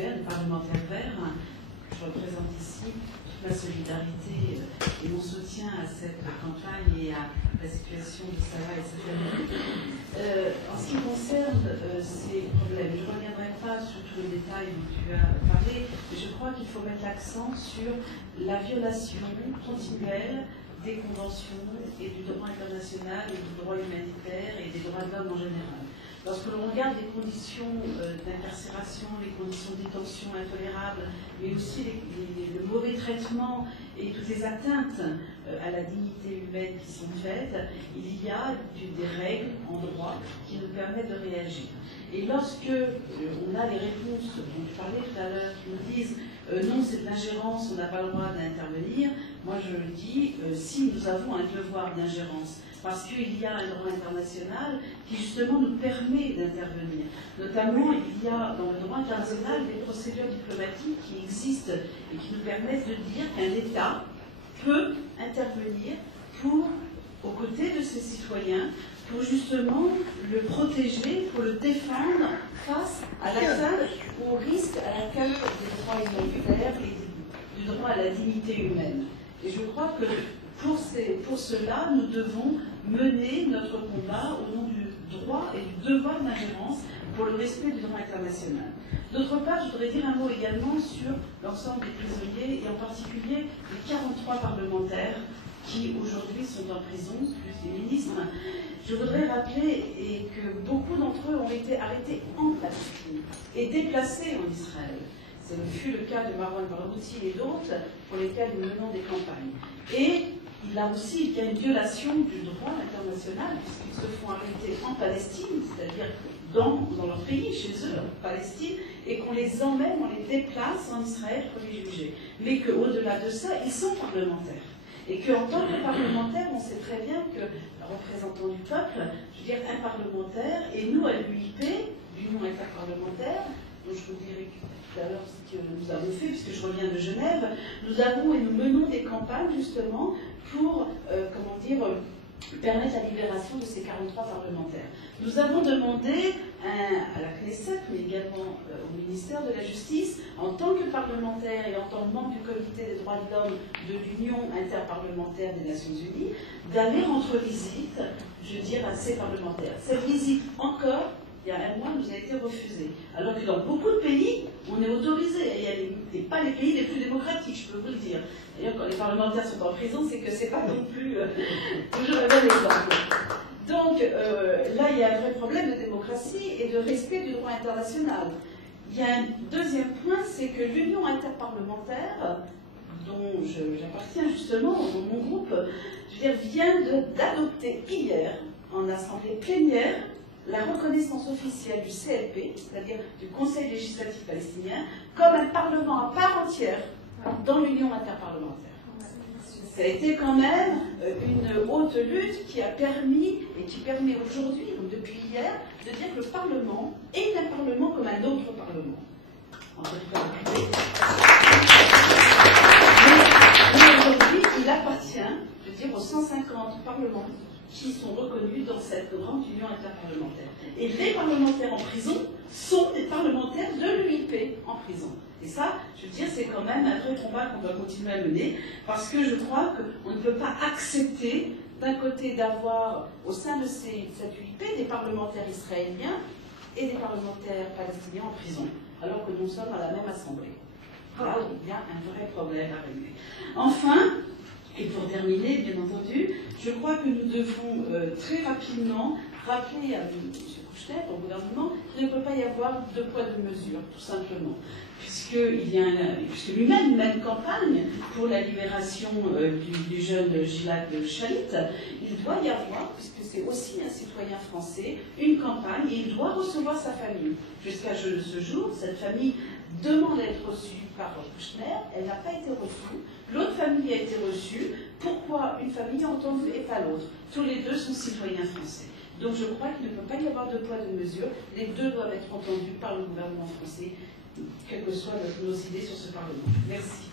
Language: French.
Verts, des parlementaires verts. Je représente ici toute ma solidarité et mon soutien à cette campagne et à la situation de Salah et sa famille. En ce qui concerne ces problèmes, je ne reviendrai pas sur tous les détails dont tu as parlé, mais je crois qu'il faut mettre l'accent sur la violation continuelle des conventions et du droit international et du droit humanitaire et des droits de l'homme en général. Lorsque l'on regarde les conditions d'incarcération, les conditions de détention intolérables, mais aussi le mauvais traitement et toutes les atteintes à la dignité humaine qui sont faites, il y a des règles en droit qui nous permettent de réagir. Et lorsque on a les réponses dont tu parlais tout à l'heure, qui nous disent non, c'est de l'ingérence, on n'a pas le droit d'intervenir, moi je le dis, si nous avons un devoir d'ingérence, parce qu'il y a un droit international qui justement nous permet d'intervenir. Notamment, il y a dans le droit international des procédures diplomatiques qui existent et qui nous permettent de dire qu'un État peut intervenir aux côtés de ses citoyens, pour justement le protéger, pour le défendre face à l'atteinte ou au risque à l'atteinte des droits humanitaires et du droit à la dignité humaine. Et je crois que pour cela, nous devons mener notre combat au nom du droit et du devoir d'ingérence pour le respect du droit international. D'autre part, je voudrais dire un mot également sur l'ensemble des prisonniers et en particulier les 43 parlementaires qui aujourd'hui sont en prison, plus les ministres. Je voudrais rappeler que beaucoup d'entre eux ont été arrêtés en Palestine et déplacés en Israël. Ce fut le cas de Marwan Barghouti et d'autres pour lesquels nous menons des campagnes. Et il y a une violation du droit international puisqu'ils se font arrêter en Palestine, c'est-à-dire dans leur pays, chez eux, en Palestine, et qu'on les emmène, on les déplace en Israël pour les juger. Mais qu'au-delà de ça, ils sont parlementaires. Et qu'en tant que parlementaire, on sait très bien que, représentant du peuple, je veux dire un parlementaire, et nous à l'UIP, l'Union interparlementaire, dont je vous dirai tout à l'heure ce que nous avons fait, puisque je reviens de Genève, nous avons et nous menons des campagnes justement pour, permettre la libération de ces 43 parlementaires. Nous avons demandé à la Knesset, mais également au ministère de la Justice, en tant que parlementaire et en tant que membre du comité des droits de l'homme de l'Union interparlementaire des Nations Unies, d'aller rendre visite, je veux dire, à ces parlementaires. Cette visite, encore, il y a un mois, nous a été refusée. Alors que dans beaucoup de pays, on est autorisé. Et pas les pays les plus démocratiques, je peux vous le dire. D'ailleurs, quand les parlementaires sont en prison, c'est que c'est pas non plus toujours un bon exemple. Donc, là, il y a un vrai problème de démocratie et de respect du droit international. Il y a un deuxième point, c'est que l'Union interparlementaire, dont j'appartiens justement, dont mon groupe, je veux dire, vient d'adopter hier, en assemblée plénière, la reconnaissance officielle du CLP, c'est-à-dire du Conseil législatif palestinien, comme un parlement à part entière dans l'Union interparlementaire. Ça a été quand même une haute lutte qui a permis, et qui permet aujourd'hui, donc depuis hier, de dire que le Parlement est un Parlement comme un autre Parlement. Mais aujourd'hui, il appartient, je veux dire, aux 150 parlements qui sont reconnus dans cette grande union interparlementaire. Et les parlementaires en prison sont des parlementaires de l'UIP en prison. Et ça, je veux dire, c'est quand même un vrai combat qu'on doit continuer à mener, parce que je crois qu'on ne peut pas accepter, d'un côté, d'avoir au sein de cette UIP des parlementaires israéliens et des parlementaires palestiniens en prison, alors que nous sommes à la même assemblée. Là, il y a un vrai problème à régler. Enfin, et pour terminer, bien entendu, je crois que nous devons très rapidement rappeler à M. Kouchner, au gouvernement, qu'il ne peut pas y avoir deux poids, deux mesures, tout simplement. Puisque lui-même mène campagne pour la libération du jeune Gilad Shalit, il doit y avoir, puisque c'est aussi un citoyen français, une campagne, et il doit recevoir sa famille. Jusqu'à ce jour, cette famille demande à être reçue par Kouchner, elle n'a pas été reçue, l'autre famille a été reçue. Pourquoi une famille entendue et pas l'autre? Tous les deux sont citoyens français. Donc je crois qu'il ne peut pas y avoir deux poids, deux mesures. Les deux doivent être entendus par le gouvernement français, quelles que soient nos idées sur ce Parlement. Merci.